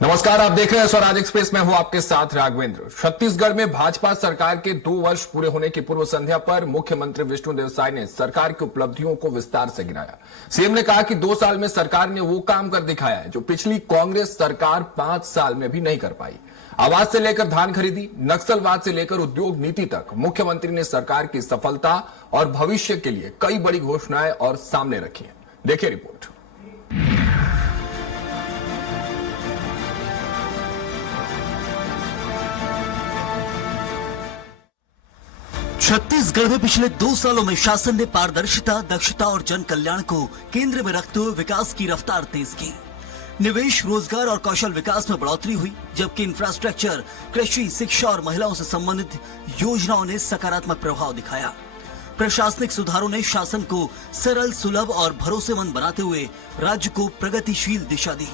नमस्कार, आप देख रहे हैं स्वराज एक्सप्रेस में। हूं आपके साथ राघवेंद्र। छत्तीसगढ़ में भाजपा सरकार के 2 वर्ष पूरे होने की पूर्व संध्या पर मुख्यमंत्री विष्णुदेव साय ने सरकार की उपलब्धियों को विस्तार से गिनाया। सीएम ने कहा कि 2 साल में सरकार ने वो काम कर दिखाया है जो पिछली कांग्रेस सरकार 5 साल में भी नहीं कर पाई। आवास से लेकर धान खरीदी, नक्सलवाद से लेकर उद्योग नीति तक मुख्यमंत्री ने सरकार की सफलता और भविष्य के लिए कई बड़ी घोषणाएं और सामने रखी है। देखिए रिपोर्ट। छत्तीसगढ़ में पिछले 2 सालों में शासन ने पारदर्शिता, दक्षता और जन कल्याण को केंद्र में रखते हुए विकास की रफ्तार तेज की। निवेश, रोजगार और कौशल विकास में बढ़ोतरी हुई, जबकि इंफ्रास्ट्रक्चर, कृषि, शिक्षा और महिलाओं से संबंधित योजनाओं ने सकारात्मक प्रभाव दिखाया। प्रशासनिक सुधारों ने शासन को सरल, सुलभ और भरोसेमंद बनाते हुए राज्य को प्रगतिशील दिशा दी।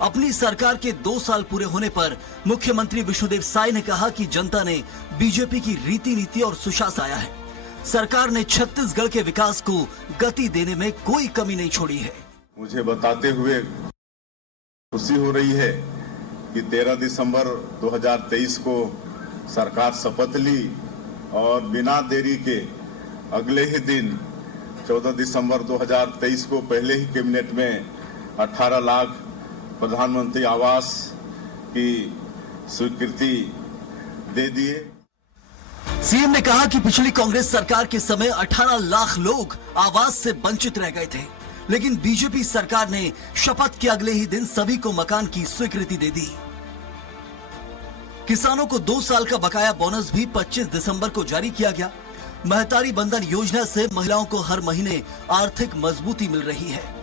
अपनी सरकार के 2 साल पूरे होने पर मुख्यमंत्री विष्णुदेव साय ने कहा कि जनता ने बीजेपी की रीति नीति और सुशासन आया है। सरकार ने छत्तीसगढ़ के विकास को गति देने में कोई कमी नहीं छोड़ी है। मुझे बताते हुए खुशी हो रही है कि 13 दिसंबर 2023 को सरकार शपथ ली और बिना देरी के अगले ही दिन 14 दिसंबर 2023 को पहले ही कैबिनेट में 18 लाख प्रधानमंत्री आवास की स्वीकृति दे दिए। सीएम ने कहा कि पिछली कांग्रेस सरकार के समय 18 लाख लोग आवास से वंचित रह गए थे, लेकिन बीजेपी सरकार ने शपथ के अगले ही दिन सभी को मकान की स्वीकृति दे दी। किसानों को 2 साल का बकाया बोनस भी 25 दिसंबर को जारी किया गया। महतारी बंधन योजना से महिलाओं को हर महीने आर्थिक मजबूती मिल रही है।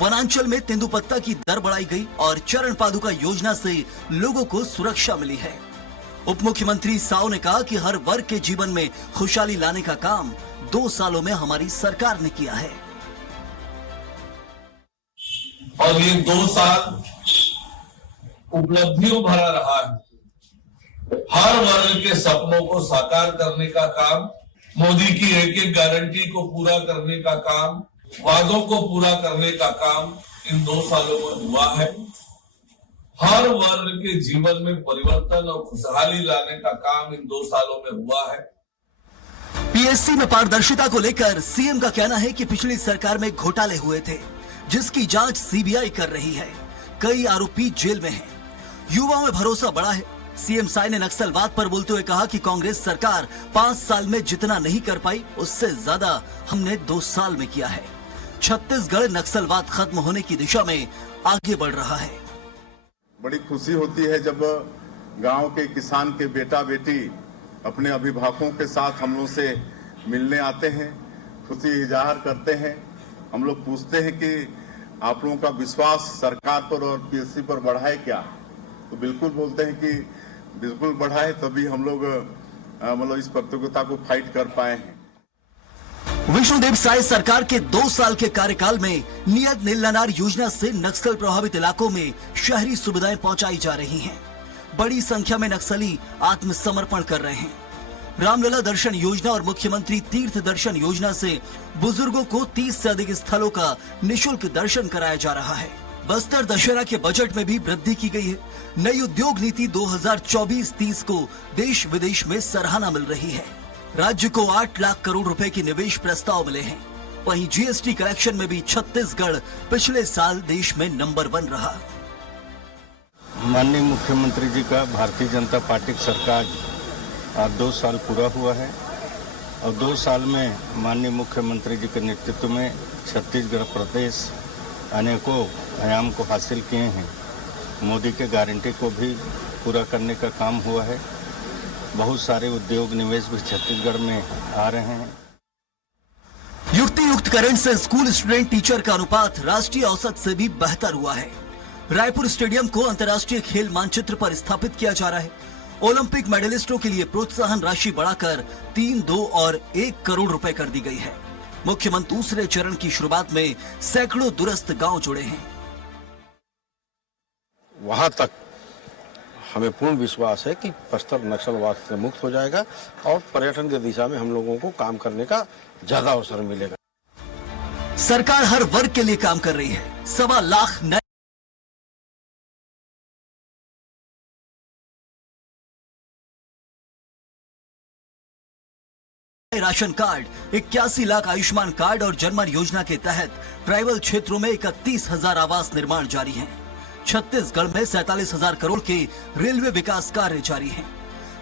वनांचल में तेंदुपत्ता की दर बढ़ाई गई और चरण पादुका योजना से लोगों को सुरक्षा मिली है। उप मुख्यमंत्री साव ने कहा कि हर वर्ग के जीवन में खुशहाली लाने का काम 2 सालों में हमारी सरकार ने किया है। और ये 2 साल उपलब्धियों भरा रहा है। हर वर्ग के सपनों को साकार करने का काम, मोदी की एक-एक गारंटी को पूरा करने का काम, वादों को पूरा करने का काम इन 2 सालों में हुआ है। हर वर्ग के जीवन में परिवर्तन और खुशहाली लाने का काम इन 2 सालों में हुआ है। पीएससी में पारदर्शिता को लेकर सीएम का कहना है कि पिछली सरकार में घोटाले हुए थे, जिसकी जांच सीबीआई कर रही है। कई आरोपी जेल में हैं। युवाओं में भरोसा बढ़ा है। सीएम साय ने नक्सलवाद पर बोलते हुए कहा कि कांग्रेस सरकार 5 साल में जितना नहीं कर पाई, उससे ज्यादा हमने 2 साल में किया है। छत्तीसगढ़ नक्सलवाद खत्म होने की दिशा में आगे बढ़ रहा है। बड़ी खुशी होती है जब गांव के किसान के बेटा बेटी अपने अभिभावकों के साथ हम लोग से मिलने आते हैं, खुशी इजहार करते हैं। हम लोग पूछते हैं कि आप लोगों का विश्वास सरकार पर और पीएससी पर बढ़ा है क्या? तो बिल्कुल बोलते हैं कि बिल्कुल बढ़ा है, तभी हम लोग मतलब इस प्रतियोगिता को फाइट कर पाए हैं। विष्णुदेव साय सरकार के 2 साल के कार्यकाल में नियत नीलनार योजना से नक्सल प्रभावित इलाकों में शहरी सुविधाएं पहुंचाई जा रही हैं। बड़ी संख्या में नक्सली आत्मसमर्पण कर रहे हैं। रामलला दर्शन योजना और मुख्यमंत्री तीर्थ दर्शन योजना से बुजुर्गों को 30 से अधिक स्थलों का निःशुल्क दर्शन कराया जा रहा है। बस्तर दशहरा के बजट में भी वृद्धि की गई है। नई उद्योग नीति 2024-30 को देश विदेश में सराहना मिल रही है। राज्य को 8 लाख करोड़ रुपए के निवेश प्रस्ताव मिले हैं। वहीं जीएसटी कलेक्शन में भी छत्तीसगढ़ पिछले साल देश में नंबर 1 रहा। माननीय मुख्यमंत्री जी का भारतीय जनता पार्टी की सरकार आज 2 साल पूरा हुआ है और 2 साल में माननीय मुख्यमंत्री जी के नेतृत्व में छत्तीसगढ़ प्रदेश अनेकों आयाम को हासिल किए हैं। मोदी के गारंटी को भी पूरा करने का काम हुआ है। बहुत सारे उद्योग निवेश भी छत्तीसगढ़ में आ रहे हैं। युक्ति युक्त करंट से स्कूल स्टूडेंट टीचर का अनुपात राष्ट्रीय औसत से भी बेहतर हुआ है। रायपुर स्टेडियम को अंतर्राष्ट्रीय खेल मानचित्र पर स्थापित किया जा रहा है। ओलंपिक मेडलिस्टों के लिए प्रोत्साहन राशि बढ़ाकर 3, 2 और 1 करोड़ रुपए कर दी गई है। मुख्यमंत्री दूसरे चरण की शुरुआत में सैकड़ों दूरस्थ गांव जुड़े हैं। वहां तक हमें पूर्ण विश्वास है कि बस्तर नक्सलवाद से मुक्त हो जाएगा और पर्यटन की दिशा में हम लोगों को काम करने का ज्यादा अवसर मिलेगा। सरकार हर वर्ग के लिए काम कर रही है। 1.25 lakh ration card, 81 lakh Ayushman card और जनमन योजना के तहत ट्राइबल क्षेत्रों में 31,000 आवास निर्माण जारी हैं। छत्तीसगढ़ में 47,000 करोड़ के रेलवे विकास कार्य जारी हैं।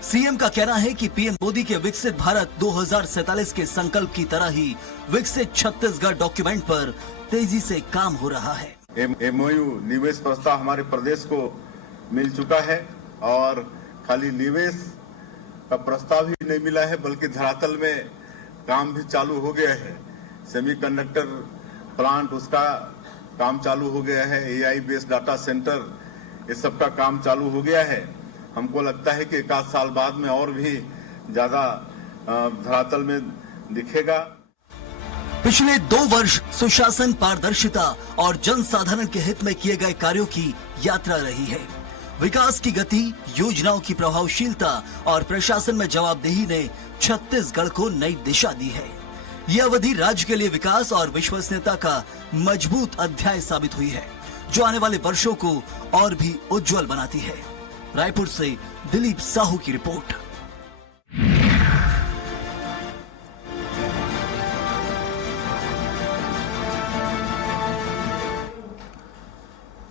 सीएम का कहना है कि पीएम मोदी के विकसित भारत 2047 के संकल्प की तरह ही विकसित छत्तीसगढ़ डॉक्यूमेंट पर तेजी से काम हो रहा है। एमओयू निवेश प्रस्ताव हमारे प्रदेश को मिल चुका है और खाली निवेश का प्रस्ताव ही नहीं मिला है बल्कि धरातल में काम भी चालू हो गया है। सेमीकंडक्टर प्लांट उसका काम चालू हो गया है, एआई बेस्ड डाटा सेंटर ये सब का काम चालू हो गया है। हमको लगता है कि एक आध साल बाद में और भी ज्यादा धरातल में दिखेगा। पिछले 2 वर्ष सुशासन, पारदर्शिता और जनसाधारण के हित में किए गए कार्यों की यात्रा रही है। विकास की गति, योजनाओं की प्रभावशीलता और प्रशासन में जवाबदेही ने छत्तीसगढ़ को नई दिशा दी है। यह अवधि राज्य के लिए विकास और विश्वसनीयता का मजबूत अध्याय साबित हुई है, जो आने वाले वर्षों को और भी उज्जवल बनाती है। रायपुर से दिलीप साहू की रिपोर्ट।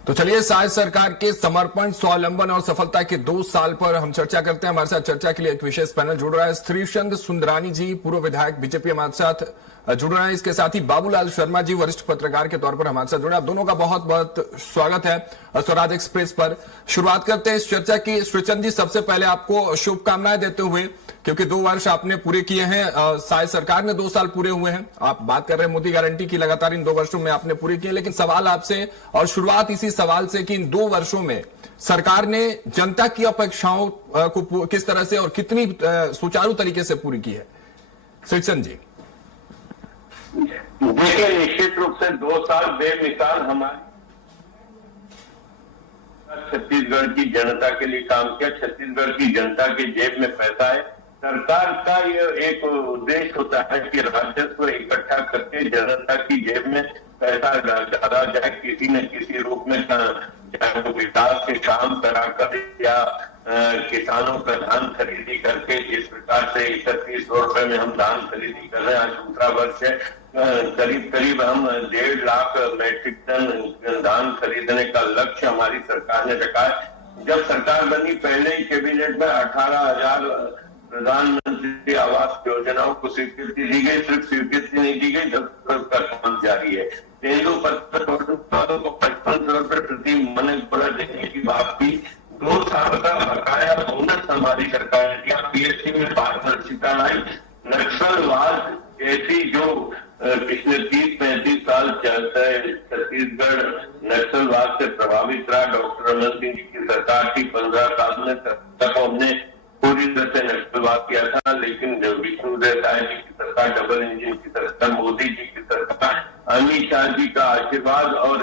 तो चलिए, साज सरकार के समर्पण, स्वावलंबन और सफलता के 2 साल पर हम चर्चा करते हैं। हमारे साथ चर्चा के लिए एक विशेष पैनल जुड़ रहा है। श्रीचंद सुंदरानी जी, पूर्व विधायक बीजेपी, हमारे साथ जुड़ रहे हैं। इसके साथ ही बाबूलाल शर्मा जी, वरिष्ठ पत्रकार के तौर पर हमारे साथ जुड़े। आप दोनों का बहुत बहुत स्वागत है स्वराज एक्सप्रेस पर। शुरुआत करते हैं इस चर्चा की। श्रीचंद जी, सबसे पहले आपको शुभकामनाएं देते हुए, क्योंकि 2 वर्ष आपने पूरे किए हैं, शायद सरकार ने 2 साल पूरे हुए हैं। आप बात कर रहे हैं मोदी गारंटी की, लगातार इन 2 वर्षों में आपने पूरी की है। लेकिन सवाल आपसे, और शुरुआत इसी सवाल से कि इन 2 वर्षों में सरकार ने जनता की अपेक्षाओं को किस तरह से और कितनी सुचारू तरीके से पूरी की है। श्रीचंद जी। देखिए, निश्चित रूप से 2 साल बेमिसाल हमारे छत्तीसगढ़ की जनता के लिए काम किया। छत्तीसगढ़ की जनता के जेब में पैसा है। सरकार का ये एक उद्देश्य होता है कि राजस्व इकट्ठा करके जनता की जेब में पैसा डाला जाए, किसी न किसी रूप में, चाहे वो विकास के काम कराकर या किसानों का धान खरीदी करके। जिस प्रकार से 3100 रुपए में हम धान खरीदी कर रहे हैं, आज दूसरा वर्ष है, करीब करीब हम 1.5 लाख मैट्रिक टन धान खरीदने का लक्ष्य हमारी सरकार ने रखा है। जब सरकार बनी, पहले ही कैबिनेट में 18,000 प्रधानमंत्री आवास योजनाओं को स्वीकृति दी गई। सिर्फ स्वीकृति नहीं दी गई, जब का काम जारी है। तेंदुपत्ता को 5500 रुपए प्रति मन बोरा देने की बात की। 2 साल का बकाया बोनस हमारी सरकार ने दिया। पीएससी में पारदर्शिता लाई। नक्सलवाद ऐसी जो पिछले 30-35 साल चलता है, छत्तीसगढ़ नक्सलवाद से प्रभावित रहा। डॉक्टर रमन सिंह जी की सरकार की 15 साल में तक हमने पूरी तरह से नक्सलवाद किया था। लेकिन विष्णुदेव साय जी की सरकार, डबल इंजन की सरकार, मोदी जी की सरकार, अमित शाह जी का आशीर्वाद और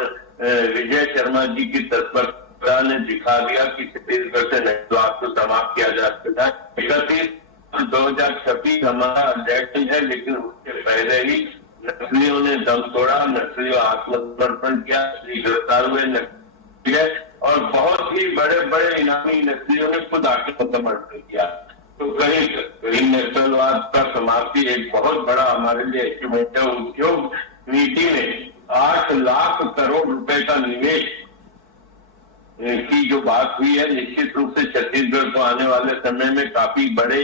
विजय शर्मा जी की तत्परता ने दिखा दिया कि छत्तीसगढ़ से नक्सलवाद को समाप्त किया जा सकता है। 2026 हमारा डेडलाइन है, लेकिन उससे पहले ही नक्सलियों ने दम तोड़ा, नक्सलियों आत्मसमर्पण किया, गिरफ्तार हुए नक्सली और बहुत ही बड़े बड़े इनामी नक्सलियों ने खुद आत्मसमर्पण किया। तो कहीं नक्सलवाद का समाप्ति एक बहुत बड़ा हमारे लिए अचीवमेंट है। उद्योग नीति में 8 लाख करोड़ रुपए का निवेश की जो बात हुई है, निश्चित रूप से छत्तीसगढ़ को आने वाले समय में काफी बड़े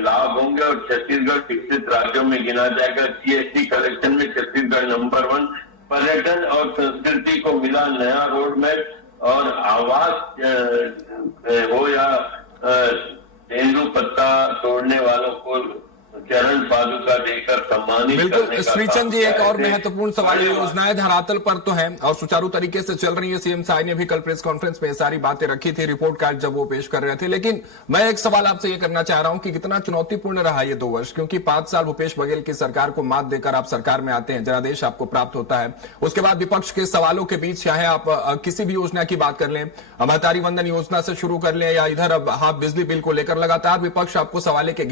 लाभ होंगे और छत्तीसगढ़ विकसित राज्यों में गिना जाएगा। जीएसटी कलेक्शन में छत्तीसगढ़ नंबर 1। पर्यटन और संस्कृति को मिला नया रोड मैप और आवास हो या तेंदुपत्ता तोड़ने वालों को चरण पादुका देकर सम्मानित। बिल्कुल श्रीचंद जी, एक और महत्वपूर्ण सवाल, योजनाएं धरातल पर तो है और सुचारू तरीके से चल रही है। सीएम साय ने भी कल प्रेस कॉन्फ्रेंस में सारी बातें रखी थी, रिपोर्ट कार्ड जब वो पेश कर रहे थे। लेकिन मैं एक सवाल आपसे ये करना चाह रहा हूं कि कितना चुनौतीपूर्ण रहा ये 2 वर्ष, क्योंकि 5 साल भूपेश बघेल की सरकार को मात देकर आप सरकार में आते हैं, जनादेश आपको प्राप्त होता है। उसके बाद विपक्ष के सवालों के बीच, चाहे आप किसी भी योजना की बात कर लें, महतारी वंदन योजना से शुरू कर लें या इधर अब हाफ बिजली बिल को लेकर, लगातार विपक्ष आपको सवालों के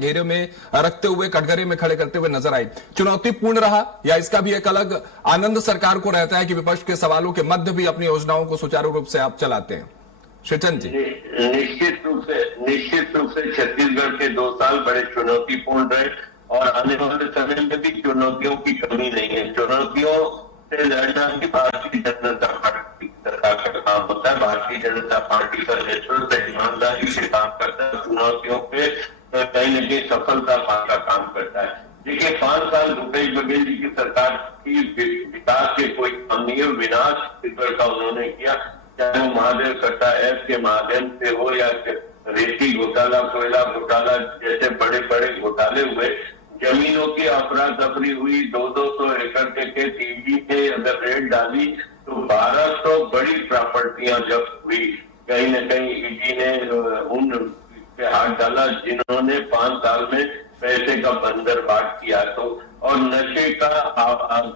घेरे में रखते हुए, कटघरे में खड़े करते हुए नजर आई। चुनौतीपूर्ण रहा या इसका भी एक अलग आनंद सरकार को रहता है कि विपक्ष के सवालों के मध्य भी अपनी योजनाओं को सुचारू रूप से आप चलाते हैं? श्रीचंद जी। निश्चित रूप से छत्तीसगढ़ के 2 साल बड़े चुनौतीपूर्ण रहे और आने वाले समय में भी चुनौतियों की कमी नहीं है। चुनौतियों से लड़ना ही भारतीय जनता पार्टी सरकार का काम होता है। भारतीय जनता पार्टी का नेतृत्व ईमानदारी से काम करता है, चुनौतियों पे कहीं न कहीं सफलता पाने का काम करता है। देखिए 5 साल भूपेश बघेल जी की सरकार की विकास के कोई काम नहीं है, विनाश छत्तीसगढ़ का उन्होंने किया, चाहे वो महादेव कट्टा ऐप के माध्यम से हो या रेती घोटाला, कोयला घोटाला जैसे बड़े बड़े घोटाले हुए, जमीनों की अफरा तफरी हुई, 200 एकड़ के टीवी ने अगर रेड डाली तो 1200 बड़ी प्रॉपर्टियां जब्त हुई। कहीं न कहीं ईडी ने उन पे हाथ डाला जिन्होंने 5 साल में पैसे का बंदर बाट किया। तो और नशे का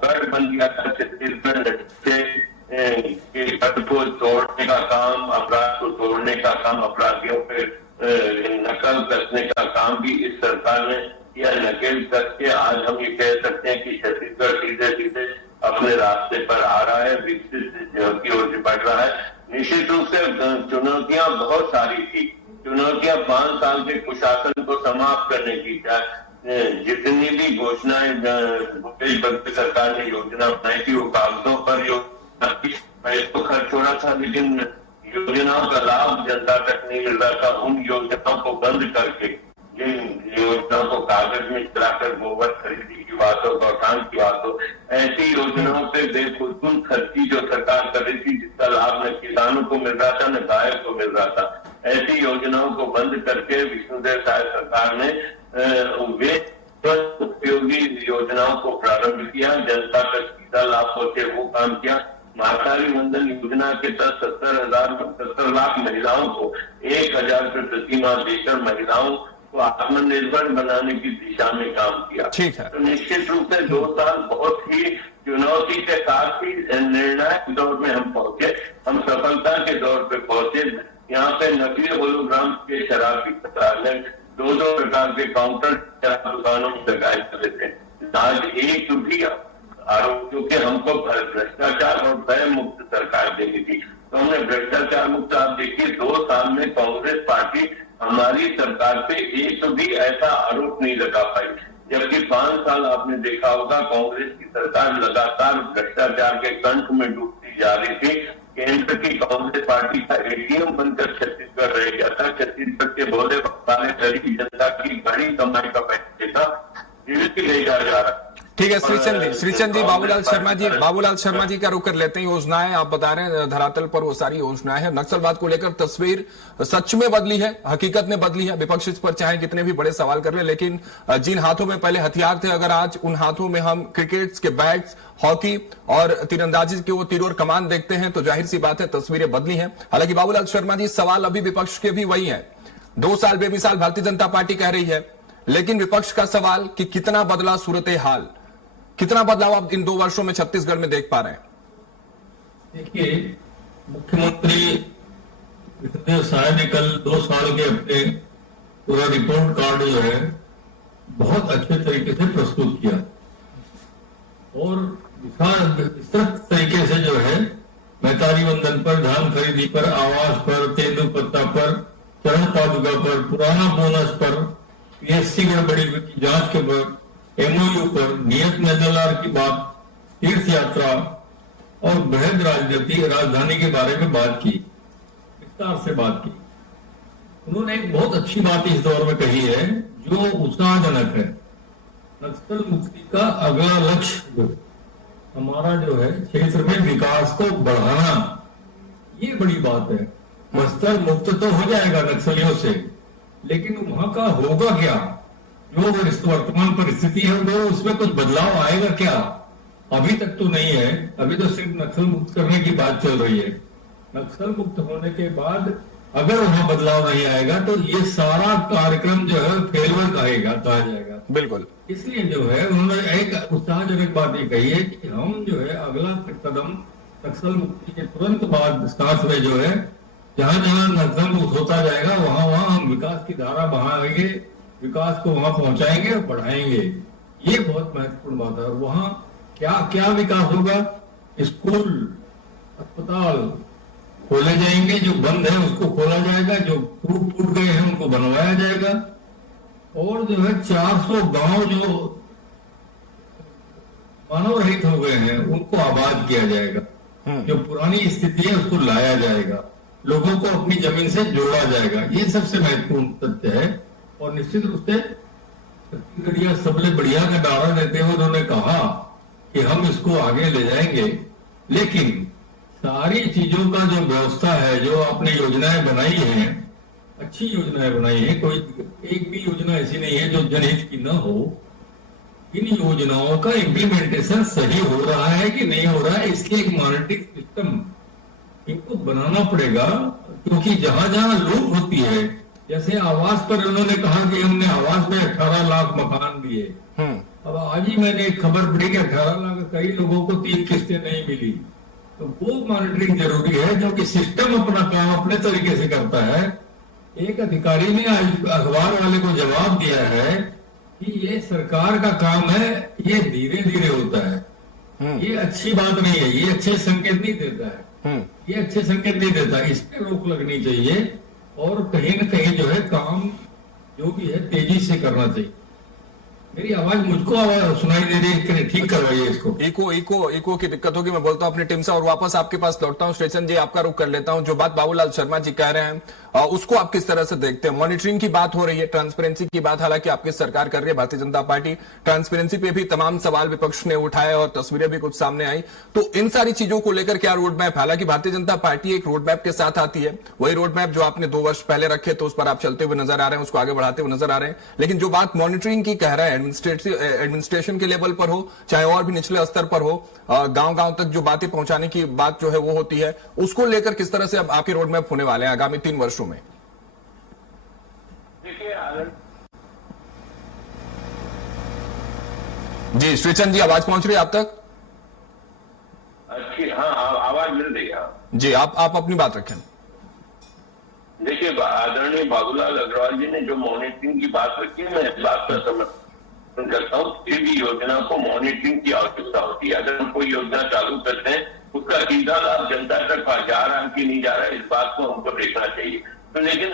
गढ़ बन गया था छत्तीसगढ़, नशे के गढ़ को तोड़ने का काम, अपराध को तोड़ने का काम, अपराधियों पे नकल कसने का काम भी इस सरकार ने किया। नकेल कस के आज हम ये कह सकते हैं कि छत्तीसगढ़ सीधे सीधे अपने रास्ते पर आ रहा है, विकसित की ओर बढ़ रहा है। निश्चित रूप से चुनौतियां बहुत सारी थी। चुनौतियां 5 साल के कुशासन को समाप्त करने की, जितनी भी घोषणाएं भूपेश बघेल सरकार ने योजना बनाई थी वो कागजों पर योजना थी, पैसों खर्च हो रहा था, लेकिन योजनाओं का लाभ जनता तक नहीं मिल रहा था। उन योजनाओं को बंद करके, जिन योजनाओं को कागज में चलाकर गोबर खरीदी की बात हो, गौठान की बात हो, ऐसी योजनाओं पे बेफिजूल खर्ची जो सरकार कर रही थी, जिसका लाभ न किसानों को मिल रहा था न गायों को मिल रहा था, ऐसी योजनाओं को बंद करके विष्णुदेव साय सरकार ने वे उपयोगी योजनाओं को प्रारंभ किया, जनता तक सीधा लाभ पहुंचे वो काम किया। मातारी वंदन योजना के तहत 70 लाख महिलाओं को 1000 रुपये प्रति माह देकर महिलाओं को आत्मनिर्भर बनाने की दिशा में काम किया। ठीक है। तो निश्चित रूप से 2 साल बहुत ही चुनौती के साथ ही निर्णायक दौर में हम पहुंचे, हम सफलता के दौर पे पहुंचे। यहाँ पे नकली होलोग्राम के शराब की 2 प्रकार के काउंटर शराब दुकानों में लगाए चले थे। आज एक भी आरोपियों के हमको भ्रष्टाचार और भय मुक्त सरकार देनी थी, तो हमने भ्रष्टाचार मुक्त, आप देखिए 2 साल में कांग्रेस पार्टी हमारी सरकार पे एक भी ऐसा आरोप नहीं लगा पाई, जबकि 5 साल आपने देखा होगा कांग्रेस की सरकार लगातार भ्रष्टाचार के कंठ में डूबती जा रही थी। केंद्र की कांग्रेस पार्टी का एटीएम बनकर छत्तीसगढ़ रह गया था। छत्तीसगढ़ के भोले वाले गरीब जनता की बड़ी कमाई का पैसा ले जा रहा। ठीक है श्रीचंद जी, बाबूलाल शर्मा जी का रुख कर लेते हैं। योजनाएं आप बता रहे हैं धरातल पर वो सारी योजनाएं हैं। नक्सलवाद को लेकर तस्वीर सच में बदली है, हकीकत में बदली है। विपक्ष इस पर चाहे कितने भी बड़े सवाल कर ले, लेकिन जिन हाथों में पहले हथियार थे, अगर आज उन हाथों में हम क्रिकेट के बैट्स, हॉकी और तीरंदाजी के वो तीर और कमान देखते हैं तो जाहिर सी बात है तस्वीरें बदली हैं। हालांकि बाबूलाल शर्मा जी, सवाल अभी विपक्ष के भी वही है। 2 साल बेमिसाल भारतीय जनता पार्टी कह रही है, लेकिन विपक्ष का सवाल कि कितना बदला सूरत हाल, कितना बदलाव आप इन 2 वर्षों में छत्तीसगढ़ में देख पा रहे हैं? देखिए, मुख्यमंत्री विष्णुदेव साय ने कल 2 साल के अपने पूरा रिपोर्ट कार्ड जो है बहुत अच्छे तरीके से प्रस्तुत किया और विस्तृत तरीके से जो है मैतारी वंदन पर, धान खरीदी पर, आवास पर, तेंदुपत्ता पर, चरण पादुका पर, पुराना बोनस पर, पीएससी गड़बड़ी की जांच के पर, एमओयू पर, नियत नजरदार की बात, तीर्थ यात्रा और बृहद राजधानी के बारे में बात की, विस्तार से बात की। उन्होंने एक बहुत अच्छी बात इस दौर में कही है जो उत्साहजनक है। नक्सल मुक्ति का अगला लक्ष्य हमारा जो है क्षेत्र में विकास को बढ़ाना, ये बड़ी बात है। नक्सल मुक्त तो हो जाएगा नक्सलियों से, लेकिन वहां का होगा क्या? जो वर्तमान परिस्थिति है वो उसमें कुछ बदलाव आएगा क्या? अभी तक तो नहीं है। अभी तो सिर्फ नक्सल मुक्त करने की बात चल रही है। नक्सल मुक्त होने के बाद अगर वहां बदलाव नहीं आएगा तो ये सारा कार्यक्रम जो है फेलवर कहा जाएगा। बिल्कुल। इसलिए जो है उन्होंने एक उत्साहजनक बात ये कही है कि हम जो है अगला कदम नक्सल मुक्ति के तुरंत बाद साथ में जो है जहां जहां नक्सल मुक्त होता जाएगा वहां वहां हम विकास की धारा बहाएंगे, विकास को वहां पहुंचाएंगे और बढ़ाएंगे। ये बहुत महत्वपूर्ण बात है। वहां क्या क्या विकास होगा? स्कूल, अस्पताल, खोले जाएंगे, जो बंद है उसको खोला जाएगा, जो टूट गए हैं उनको बनवाया जाएगा, और जो है 400 गांव जो मानव रहित हो गए हैं उनको आबाद किया जाएगा। जो पुरानी स्थिति है उसको लाया जाएगा, लोगों को अपनी जमीन से जोड़ा जाएगा। ये सबसे महत्वपूर्ण तथ्य है। और निश्चित रूप से छत्तीसगढ़िया सबले बढ़िया का नारा देते हुए उन्होंने कहा कि हम इसको आगे ले जाएंगे, लेकिन सारी चीजों का जो व्यवस्था है, जो आपने योजनाएं बनाई हैं, अच्छी योजनाएं बनाई हैं, कोई एक भी योजना ऐसी नहीं है जो जनहित की न हो। इन योजनाओं का इम्प्लीमेंटेशन सही हो रहा है कि नहीं हो रहा है, इसके एक मॉनिटरिंग सिस्टम इनको बनाना पड़ेगा, क्योंकि जहां जहां लूट होती है, जैसे आवास पर उन्होंने कहा कि हमने आवास में 18 लाख मकान दिए। अब आज ही मैंने एक खबर पढ़ी कि 18 लाख कई लोगों को 3 किस्तें नहीं मिली। तो वो मॉनिटरिंग जरूरी है, क्योंकि सिस्टम अपना काम अपने तरीके से करता है। एक अधिकारी ने आज अखबार वाले को जवाब दिया है कि ये सरकार का काम है, ये धीरे धीरे होता है। ये अच्छी बात नहीं है, ये अच्छे संकेत नहीं देता है, ये अच्छे संकेत नहीं देता। इस पे रोक लगनी चाहिए और कहीं न कहीं जो है काम जो भी है तेजी से करना चाहिए। मेरी आवाज मुझको आवाज सुनाई दे रही है, ठीक करवाइए इसको। इको की दिक्कत होगी। मैं बोलता हूं अपनी टीम से और वापस आपके पास लौटता हूं। स्टेशन जी, आपका रुख कर लेता हूं। जो बात बाबूलाल शर्मा जी कह रहे हैं उसको आप किस तरह से देखते हैं? मॉनिटरिंग की बात हो रही है, ट्रांसपेरेंसी की बात हालांकि आपकी सरकार कर रही है, भारतीय जनता पार्टी। ट्रांसपेरेंसी पे भी तमाम सवाल विपक्ष ने उठाए और तस्वीरें भी कुछ सामने आई। तो इन सारी चीजों को लेकर क्या रोड मैप? हालांकि भारतीय जनता पार्टी एक रोड मैप के साथ आती है, वही रोड मैप जो आपने 2 वर्ष पहले रखे तो उस पर आप चलते हुए नजर आ रहे हैं, उसको आगे बढ़ाते हुए नजर आ रहे हैं। लेकिन जो बात मॉनिटरिंग की कह रहे हैं, एडमिनिस्ट्रेशन के लेवल पर हो चाहे और भी निचले स्तर पर हो, गांव-गांव तक जो बातें पहुंचाने की बात जो है वो होती है, उसको लेकर किस तरह से अब आपके रोड मैप होने वाले हैं आगामी 3 वर्षों में? जी श्रीचंद जी, आवाज पहुंच रही है आप तक? अच्छी, हाँ आवाज मिल रही है जी। आप अपनी बात रखें। देखिए, आदरणीय बाबूलाल अग्रवाल जी ने जो मॉनिटरिंग की बात रखी है, मैं इस बात का समर्थन करता हूँ। किसी भी योजना को मॉनिटरिंग की आवश्यकता होती है। अगर हम कोई योजना चालू करते हैं, उसका सीधा लाभ जनता तक जा रहा है कि नहीं जा रहा है, इस बात को हमको देखना चाहिए। तो लेकिन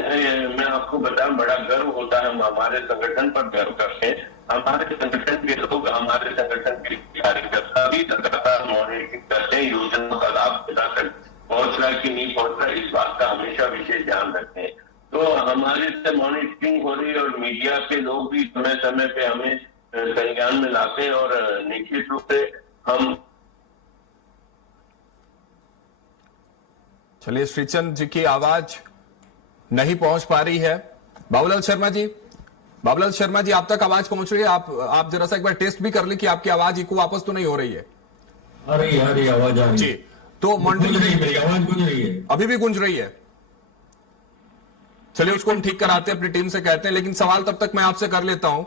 मैं आपको बताऊं, बड़ा गर्व होता है, हम हमारे संगठन पर गर्व करते हैं। हमारे संगठन के लोग, हमारे संगठन के कार्यकर्ता भी लगातार मॉनिटरिंग करते हैं, योजना का लाभ तक पहुंच रहा है कि नहीं पहुंच रहा है, इस बात का हमेशा विशेष ध्यान रखते हैं। तो हमारे से मॉनिटरिंग हो रही है और मीडिया के लोग भी समय समय पे हमें संज्ञान में लाते हैं और निश्चित रूप से हम। चलिए, श्रीचंद जी की आवाज नहीं पहुंच पा रही है। बाबूलाल शर्मा जी, आप तक आवाज पहुंच रही है? आप जरा सा एक बार टेस्ट भी कर ले कि आपकी आवाज इको वापस तो नहीं हो रही है। आ रही आवाज आ रही जी। तो मेरी आवाज गूंज रही है, अभी भी गूंज रही है। चलिए, उसको हम ठीक कराते हैं, अपनी टीम से कहते हैं। लेकिन सवाल तब तक मैं आपसे कर लेता हूं,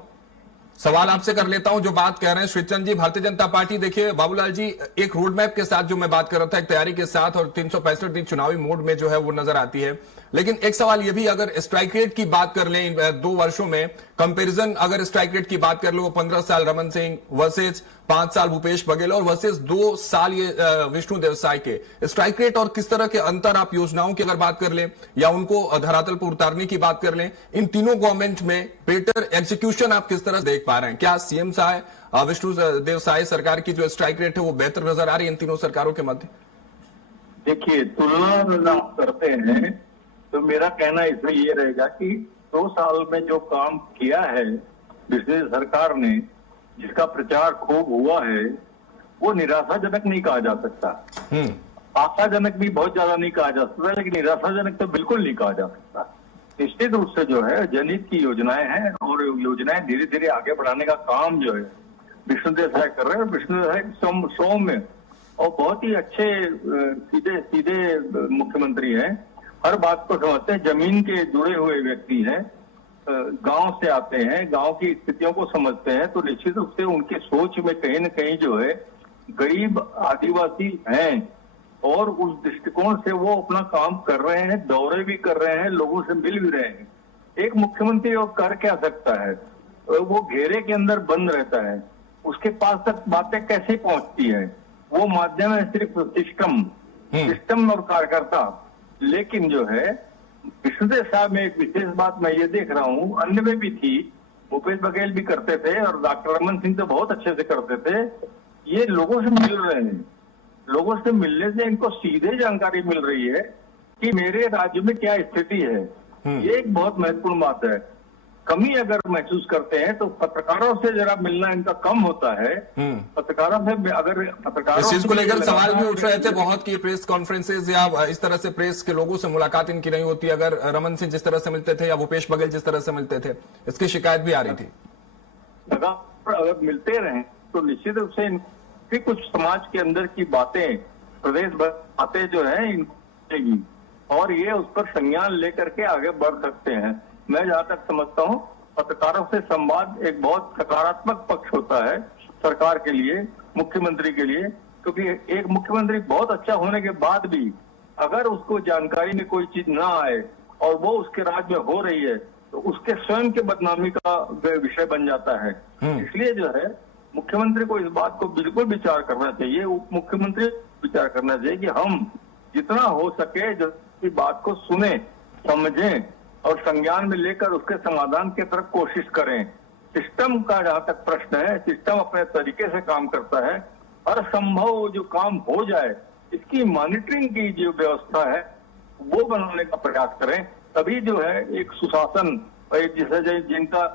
जो बात कह रहे हैं श्रीचंद जी, भारतीय जनता पार्टी, देखिए बाबूलाल जी, एक रोड मैप के साथ जो मैं बात कर रहा था, एक तैयारी के साथ और 365 दिन चुनावी मोड में जो है वो नजर आती है। लेकिन एक सवाल ये भी, अगर स्ट्राइक रेट की बात कर लें 2 वर्षों में कंपैरिजन, अगर स्ट्राइक रेट की बात कर लो, 15 साल रमन सिंह वर्सेज 5 साल भूपेश बघेल और वर्सेज 2 साल ये विष्णु देवसाई के स्ट्राइक रेट, और किस तरह के अंतर आप योजनाओं की अगर बात कर लें या उनको धरातल पर उतारने की बात कर लें, इन तीनों गवर्नमेंट में बेटर एग्जीक्यूशन आप किस तरह देख पा रहे हैं? क्या सीएम साहब विष्णु देवसाई सरकार की जो स्ट्राइक रेट है वो बेहतर नजर आ रही है इन तीनों सरकारों के मध्य? देखिए, तुलना आप करते हैं तो मेरा कहना इसमें ये रहेगा कि 2 साल में जो काम किया है विष्णु सरकार ने, जिसका प्रचार खूब हुआ है, वो निराशाजनक नहीं कहा जा सकता। आशाजनक भी बहुत ज्यादा नहीं कहा जा सकता, लेकिन निराशाजनक तो बिल्कुल नहीं कहा जा सकता। निश्चित रूप से जो है जनहित की योजनाएं हैं और योजनाएं धीरे धीरे आगे बढ़ाने का काम जो है विष्णु देवसाई कर रहे हैं। विष्णु देवसाई सौम्य और बहुत ही अच्छे सीधे मुख्यमंत्री हैं, हर बात को समझते हैं, जमीन के जुड़े हुए व्यक्ति हैं, गांव से आते हैं, गांव की स्थितियों को समझते हैं। तो निश्चित रूप से उनकी सोच में कहीं न कहीं जो है गरीब आदिवासी हैं और उस दृष्टिकोण से वो अपना काम कर रहे हैं, दौरे भी कर रहे हैं, लोगों से मिल भी रहे हैं। एक मुख्यमंत्री वो कर क्या सकता है? वो घेरे के अंदर बंद रहता है, उसके पास तक बातें कैसे पहुंचती है? वो माध्यम है सिर्फ सिस्टम और कार्यकर्ता। लेकिन जो है विष्णुदेव साहब में एक विशेष बात मैं ये देख रहा हूँ, अन्य में भी थी, भूपेश बघेल भी करते थे और डॉक्टर रमन सिंह तो बहुत अच्छे से करते थे। ये लोगों से मिल रहे हैं, लोगों से मिलने से इनको सीधे जानकारी मिल रही है कि मेरे राज्य में क्या स्थिति है। ये एक बहुत महत्वपूर्ण बात है। कमी अगर महसूस करते हैं तो पत्रकारों से जरा मिलना इनका कम होता है। पत्रकारों से अगर पत्रकारों इस चीज को लेकर सवाल भी उठ रहे थे बहुत कि प्रेस कॉन्फ्रेंसेज या इस तरह से प्रेस के लोगों से मुलाकात इनकी नहीं होती, अगर रमन सिंह जिस तरह से मिलते थे या भूपेश बघेल जिस तरह से मिलते थे, इसकी शिकायत भी आ रही थी। अगर मिलते रहे तो निश्चित रूप से इनकी कुछ समाज के अंदर की बातें, प्रदेश बातें जो है इनकी, और ये उस पर संज्ञान लेकर के आगे बढ़ सकते हैं। मैं जहां तक समझता हूं पत्रकारों से संवाद एक बहुत सकारात्मक पक्ष होता है सरकार के लिए, मुख्यमंत्री के लिए, क्योंकि एक मुख्यमंत्री बहुत अच्छा होने के बाद भी अगर उसको जानकारी में कोई चीज ना आए और वो उसके राज्य में हो रही है तो उसके स्वयं के बदनामी का विषय बन जाता है। इसलिए जो है मुख्यमंत्री को इस बात को बिल्कुल विचार करना चाहिए, उप मुख्यमंत्री विचार करना चाहिए कि हम जितना हो सके जो बात को सुने, समझें और संज्ञान में लेकर उसके समाधान की तरफ कोशिश करें। सिस्टम का जहां तक प्रश्न है, सिस्टम अपने तरीके से काम करता है, हर संभव जो काम हो जाए इसकी मॉनिटरिंग की जो व्यवस्था है वो बनाने का प्रयास करें, तभी जो है एक सुशासन, जिसे जिनका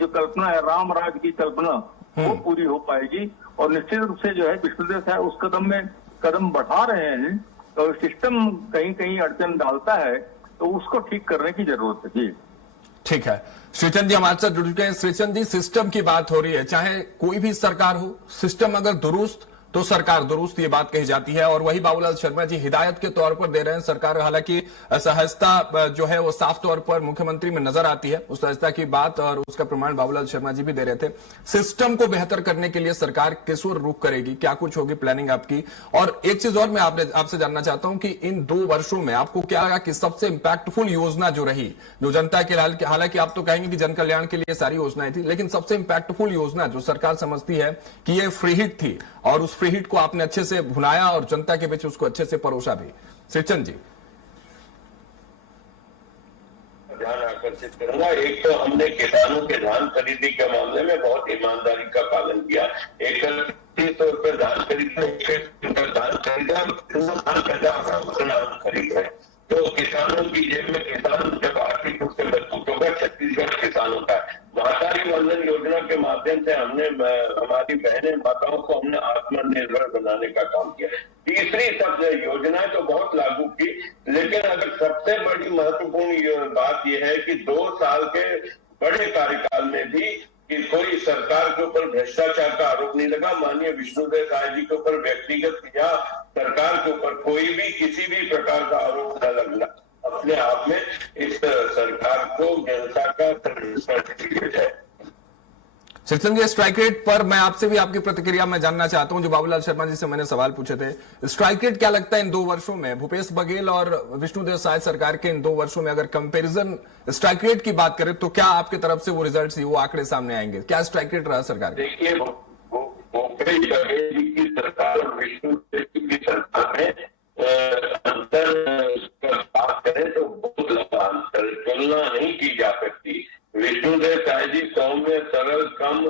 जो कल्पना है राम राज की कल्पना, वो पूरी हो पाएगी। और निश्चित रूप से जो है विष्णुदेव साहब उस कदम में कदम बढ़ा रहे हैं, तो सिस्टम कहीं कहीं अड़चन डालता है तो उसको ठीक करने की जरूरत है। जी ठीक है, श्रीचंद जी हमारे साथ जुड़ चुके हैं। श्रीचंद जी, सिस्टम की बात हो रही है, चाहे कोई भी सरकार हो, सिस्टम अगर दुरुस्त तो सरकार दुरुस्त, ये बात कही जाती है। और वही बाबूलाल शर्मा जी हिदायत के तौर पर दे रहे हैं। सरकार हालांकि सहजता जो है वो साफ तौर पर मुख्यमंत्री में नजर आती है, उस सहजता की बात और उसका प्रमाण बाबूलाल शर्मा जी भी दे रहे थे। सिस्टम को बेहतर करने के लिए सरकार किस ओर रुख करेगी, क्या कुछ होगी प्लानिंग आपकी? और एक चीज और मैं आपसे जानना चाहता हूं कि इन 2 वर्षों में आपको क्या लगा कि सबसे इंपैक्टफुल योजना जो रही, जो जनता के, हालांकि आप तो कहेंगे कि जन कल्याण के लिए सारी योजनाएं थी, लेकिन सबसे इंपैक्टफुल योजना जो सरकार समझती है कि ये फ्री हिट थी और उस फ्री हिट को आपने अच्छे से भुनाया और जनता के बीच उसको अच्छे से परोसा भी। श्रीचंद जी, ध्यान आकर्षित करूंगा। एक तो हमने किसानों के धान खरीदी के मामले में बहुत ईमानदारी का पालन किया। 31 रुपए धान खरीदा, धान खरीदा तो किसानों की जेब में, किसान जब आर्थिक रूप से मजबूत होगा, छत्तीसगढ़ किसानों का है। मातारी वंदन योजना के माध्यम से हमने हमारी बहनें माताओं को हमने आत्मनिर्भर बनाने का काम किया। तीसरी सब योजनाएं तो बहुत लागू की, लेकिन अगर सबसे बड़ी महत्वपूर्ण बात यह है कि 2 साल के बड़े कार्यकाल में भी कि कोई सरकार के ऊपर भ्रष्टाचार का आरोप नहीं लगा। माननीय विष्णुदेव साय जी के ऊपर व्यक्तिगत या सरकार के ऊपर कोई भी किसी भी प्रकार का आरोप न लगना अपने आप में इस सरकार को जनता का सर्टिफिकेट है। श्रीचंद जी, स्ट्राइक रेट पर मैं आपसे भी आपकी प्रतिक्रिया मैं जानना चाहता हूं। जो बाबूलाल शर्मा जी से मैंने सवाल पूछे थे, स्ट्राइक रेट क्या लगता है इन 2 वर्षों में, भूपेश बघेल और विष्णुदेव साय सरकार के इन 2 वर्षों में अगर कंपैरिजन स्ट्राइक रेट की बात करें तो क्या आपकी तरफ से वो रिजल्ट, वो आंकड़े सामने आएंगे? क्या स्ट्राइक रेट रहा सरकार? देखिए, भूपेश बघेल जी की सरकार और विष्णुदेव जी की सरकार में अंतर बात करें तो बहुत लंबा अंतर, तुलना नहीं की जा सकती। विष्णुदेव साय जी सौम्य, सरल, कम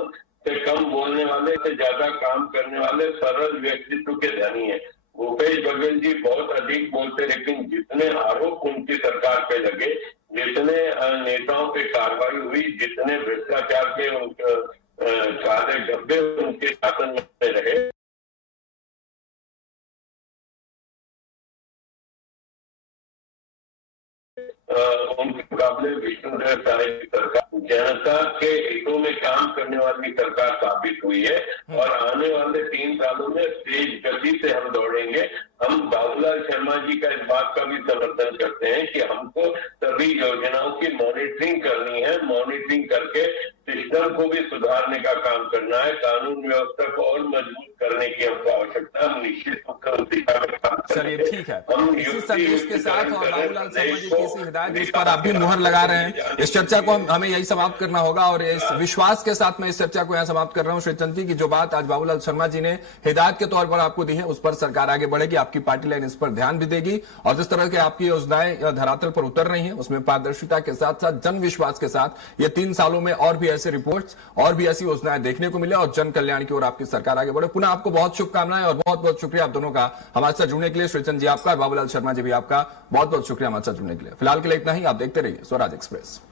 से कम बोलने वाले से ज्यादा काम करने वाले सरल व्यक्तित्व के धनी है। भूपेश बघेल जी बहुत अधिक बोलते, लेकिन जितने आरोप उनकी सरकार पे लगे, जितने नेताओं पे कार्रवाई हुई, जितने भ्रष्टाचार के काले डब्बे उनके शासन में रहे, उनके मुकाबले विष्णुदेव साय की सरकार जनता के हितों में काम करने वाली सरकार साबित हुई है। और आने वाले 3 सालों में तेज गति से हम दौड़ेंगे। हम बाबूलाल शर्मा जी का इस बात का भी समर्थन करते हैं कि हमको सभी योजनाओं की मॉनिटरिंग करनी है, मॉनिटरिंग करके सिस्टम को भी सुधारने का काम करना है, कानून व्यवस्था को और मजबूत करने की हमको आवश्यकता है। हम निश्चित रूप से उस दिशा में काम चलिए करेंगे। ठीक है, हम इसी युक्ति संदेश के साथ युक्तिकरण और करें, बाबूलाल शर्मा जी प्रदेश की को इसी हिदायत जिस पर आप भी मुहर लगा रहे हैं, इस चर्चा को हमें यही समाप्त करना होगा। और इस विश्वास के साथ मैं इस चर्चा को यहाँ समाप्त कर रहा हूँ श्रीचंद जी की जो बात आज बाबूलाल शर्मा जी ने हिदायत के तौर पर आपको दी है, उस पर सरकार आगे बढ़ेगी, आपकी पार्टी लाइन इस पर ध्यान भी देगी। और जिस तरह के आपकी योजनाएं धरातल पर उतर रही हैं, उसमें पारदर्शिता के साथ साथ जन विश्वास के साथ ये 3 सालों में और भी ऐसे रिपोर्ट्स और भी ऐसी योजनाएं देखने को मिले और जन कल्याण की ओर आपकी सरकार आगे बढ़े। पुनः आपको बहुत शुभकामनाएं और बहुत बहुत शुक्रिया आप दोनों का हमारे साथ जुड़ने के लिए। श्रीचंद जी आपका और बाबूलाल शर्मा जी भी आपका बहुत बहुत शुक्रिया हमारे साथ जुड़ने के लिए। फिलहाल के लिए इतना ही, आप देखते रहिए स्वराज एक्सप्रेस।